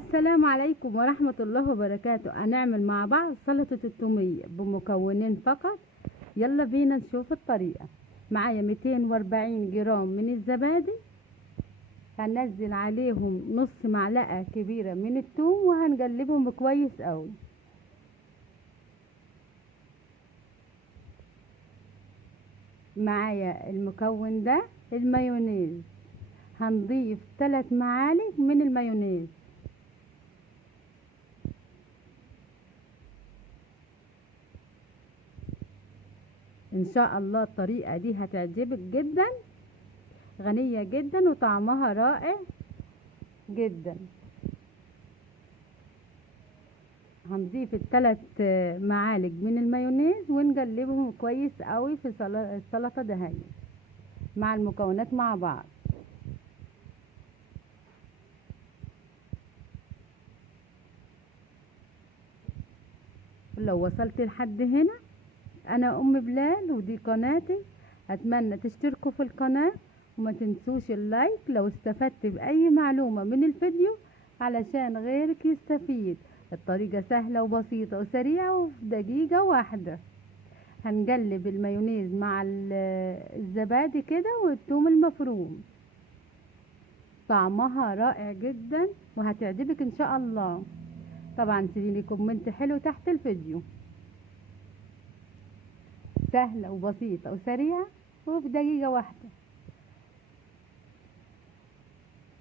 السلام عليكم ورحمة الله وبركاته. هنعمل مع بعض سلطة التومية بمكونين فقط. يلا بينا نشوف الطريقة. معايا 240 جرام من الزبادي، هنزل عليهم نص معلقة كبيرة من الثوم وهنقلبهم كويس قوي. معايا المكون ده المايونيز، هنضيف 3 معالق من المايونيز. ان شاء الله الطريقة دي هتعجبك جدا، غنية جدا وطعمها رائع جدا. هنضيف ال3 معالق من المايونيز ونقلبهم كويس قوي في السلطة دهية مع المكونات مع بعض. لو وصلت لحد هنا انا ام بلال ودي قناتي، اتمنى تشتركوا في القناة وما تنسوش اللايك لو استفدت باي معلومة من الفيديو علشان غيرك يستفيد. الطريقة سهلة وبسيطة وسريعة وفي دقيقة واحدة. هنقلب المايونيز مع الزبادي كده والثوم المفروم، طعمها رائع جدا وهتعجبك ان شاء الله. طبعا سيبيلي كومنت حلو تحت الفيديو. سهلة وبسيطة وسريعة وفي دقيقة واحدة.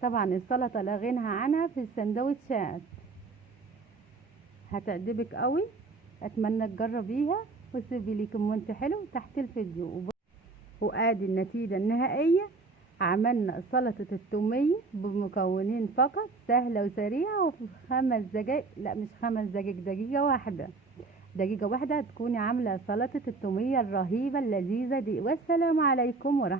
طبعا السلطة لا غنى عنها في السندوتشات، هتعجبك قوي. اتمنى تجربيها وسيبي لي كومنت حلو تحت الفيديو. وادي النتيجة النهائية. عملنا سلطة التومية بمكونين فقط، سهلة وسريعة وفي 5 دقايق، لا مش 5 دقايق، دقيقة واحدة. دقيقة واحدة هتكوني عاملة سلطة التومية الرهيبة اللذيذة دي. والسلام عليكم ورحمة